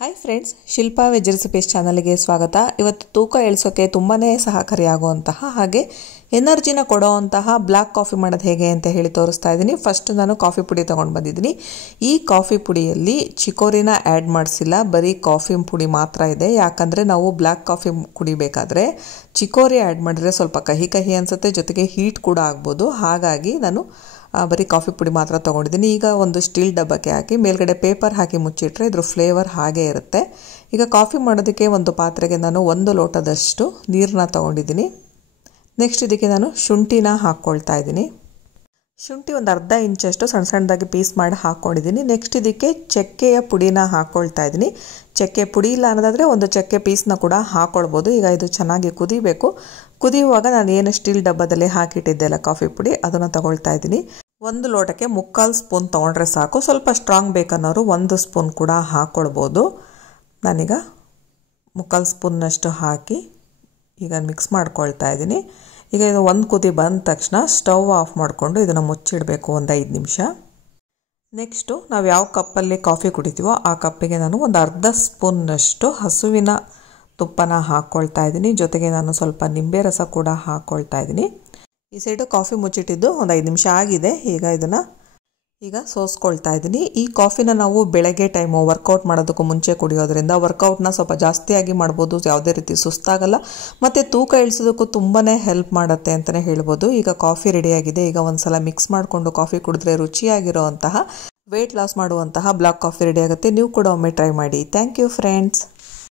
Hi friends, Shilpa veg recipes ಚಾನಲ್ಗೆ ಸ್ವಾಗತ. ಇವತ್ತು ತೂಕ ಇಳಿಸೋಕೆ ತುಂಬಾ ಸಹಕಾರಿಯಾಗುವಂತಹ ಹಾಗೆ ಎನರ್ಜಿನ ಕೊಡೋವಂತಹ ಬ್ಲ್ಯಾಕ್ ಕಾಫಿ ಮಾಡೋದು ಹೇಗೆ ಅಂತ ಹೇಳಿ ತೋರಿಸ್ತಾ ಇದ್ದೀನಿ. ಫಸ್ಟ್ ನಾನು ಕಾಫಿ ಪುಡಿ ತೊಗೊಂಡು ಬಂದಿದ್ದೀನಿ. ಈ ಕಾಫಿ ಪುಡಿಯಲ್ಲಿ ಚಿಕೋರಿನ ಆ್ಯಡ್ ಮಾಡಿಸಿಲ್ಲ, ಬರೀ ಕಾಫಿ ಪುಡಿ ಮಾತ್ರ ಇದೆ. ಯಾಕಂದರೆ ನಾವು ಬ್ಲ್ಯಾಕ್ ಕಾಫಿ ಕುಡಿಬೇಕಾದ್ರೆ ಚಿಕೋರಿ ಆ್ಯಡ್ ಮಾಡಿದ್ರೆ ಸ್ವಲ್ಪ ಕಹಿ ಕಹಿ ಅನಿಸುತ್ತೆ, ಜೊತೆಗೆ ಹೀಟ್ ಕೂಡ ಆಗ್ಬೋದು. ಹಾಗಾಗಿ ನಾನು ಬರೀ ಕಾಫಿ ಪುಡಿ ಮಾತ್ರ ತೊಗೊಂಡಿದ್ದೀನಿ. ಈಗ ಒಂದು ಸ್ಟೀಲ್ ಡಬ್ಬಕ್ಕೆ ಹಾಕಿ ಮೇಲ್ಗಡೆ ಪೇಪರ್ ಹಾಕಿ ಮುಚ್ಚಿಟ್ರೆ ಇದ್ರ ಫ್ಲೇವರ್ ಹಾಗೇ ಇರುತ್ತೆ. ಈಗ ಕಾಫಿ ಮಾಡೋದಕ್ಕೆ ಒಂದು ಪಾತ್ರೆಗೆ ನಾನು 1 ಲೋಟದಷ್ಟು ನೀರನ್ನ ತೊಗೊಂಡಿದ್ದೀನಿ. ನೆಕ್ಸ್ಟ್ ಇದಕ್ಕೆ ನಾನು ಶುಂಠಿನ ಹಾಕ್ಕೊಳ್ತಾ ಇದ್ದೀನಿ. ಶುಂಠಿ ಒಂದು ಅರ್ಧ ಇಂಚಷ್ಟು ಸಣ್ಣ ಸಣ್ಣದಾಗಿ ಪೀಸ್ ಮಾಡಿ ಹಾಕ್ಕೊಂಡಿದ್ದೀನಿ. ನೆಕ್ಸ್ಟ್ ಇದಕ್ಕೆ ಚಕ್ಕೆಯ ಪುಡಿನ ಹಾಕ್ಕೊಳ್ತಾ ಇದ್ದೀನಿ. ಚಕ್ಕೆ ಪುಡಿ ಇಲ್ಲ ಅನ್ನೋದಾದರೆ ಒಂದು ಚಕ್ಕೆ ಪೀಸ್ನ ಕೂಡ ಹಾಕ್ಕೊಳ್ಬೋದು. ಈಗ ಇದು ಚೆನ್ನಾಗಿ ಕುದಿಬೇಕು. ಕುದಿಯುವಾಗ ನಾನು ಏನು ಸ್ಟೀಲ್ ಡಬ್ಬದಲ್ಲಿ ಹಾಕಿಟ್ಟಿದ್ದೆಲ್ಲ ಕಾಫಿ ಪುಡಿ ಅದನ್ನು ತಗೊಳ್ತಾ ಇದ್ದೀನಿ. 1 ಲೋಟಕ್ಕೆ 3/4 ಸ್ಪೂನ್ ತೊಗೊಂಡ್ರೆ ಸಾಕು. ಸ್ವಲ್ಪ ಸ್ಟ್ರಾಂಗ್ ಬೇಕನ್ನೋರು 1 ಸ್ಪೂನ್ ಕೂಡ ಹಾಕ್ಕೊಳ್ಬೋದು. ನಾನೀಗ 3/4 ಸ್ಪೂನ್ನಷ್ಟು ಹಾಕಿ ಈಗ ಮಿಕ್ಸ್ ಮಾಡ್ಕೊಳ್ತಾ ಇದ್ದೀನಿ. ಈಗ ಇದು ಒಂದು ಕುದಿ ಬಂದ ತಕ್ಷಣ ಸ್ಟವ್ ಆಫ್ ಮಾಡಿಕೊಂಡು ಇದನ್ನು ಮುಚ್ಚಿಡಬೇಕು ಒಂದು 5 ನಿಮಿಷ. ನೆಕ್ಸ್ಟು ನಾವು ಯಾವ ಕಪ್ಪಲ್ಲಿ ಕಾಫಿ ಕುಡಿತೀವೋ ಆ ಕಪ್ಪಿಗೆ ನಾನು ಒಂದು ಅರ್ಧ ಸ್ಪೂನ್ನಷ್ಟು ಹಸುವಿನ ತುಪ್ಪನ ಹಾಕ್ಕೊಳ್ತಾ ಇದ್ದೀನಿ. ಜೊತೆಗೆ ನಾನು ಸ್ವಲ್ಪ ನಿಂಬೆ ರಸ ಕೂಡ ಹಾಕ್ಕೊಳ್ತಾ ಇದ್ದೀನಿ. ಈ ಸೈಡು ಕಾಫಿ ಮುಚ್ಚಿಟ್ಟಿದ್ದು ಒಂದು 5 ನಿಮಿಷ ಆಗಿದೆ. ಈಗ ಸೋಸ್ಕೊಳ್ತಾ ಇದ್ದೀನಿ. ಈ ಕಾಫಿನ ನಾವು ಬೆಳಗ್ಗೆ ಟೈಮು ವರ್ಕೌಟ್ ಮಾಡೋದಕ್ಕೂ ಮುಂಚೆ ಕುಡಿಯೋದ್ರಿಂದ ವರ್ಕೌಟ್ನ ಸ್ವಲ್ಪ ಜಾಸ್ತಿಯಾಗಿ ಮಾಡ್ಬೋದು, ಯಾವುದೇ ರೀತಿ ಸುಸ್ತಾಗಲ್ಲ, ಮತ್ತು ತೂಕ ಇಳಿಸೋದಕ್ಕೂ ತುಂಬಾ ಹೆಲ್ಪ್ ಮಾಡುತ್ತೆ ಅಂತಲೇ ಹೇಳ್ಬೋದು. ಈಗ ಕಾಫಿ ರೆಡಿಯಾಗಿದೆ. ಈಗ ಒಂದು ಸಲ ಮಿಕ್ಸ್ ಮಾಡಿಕೊಂಡು ಕಾಫಿ ಕುಡಿದ್ರೆ ರುಚಿಯಾಗಿರೋವಂತಹ ವೆಯ್ಟ್ ಲಾಸ್ ಮಾಡುವಂತಹ ಬ್ಲ್ಯಾಕ್ ಕಾಫಿ ರೆಡಿ ಆಗುತ್ತೆ. ನೀವು ಕೂಡ ಒಮ್ಮೆ ಟ್ರೈ ಮಾಡಿ. Thank you friends.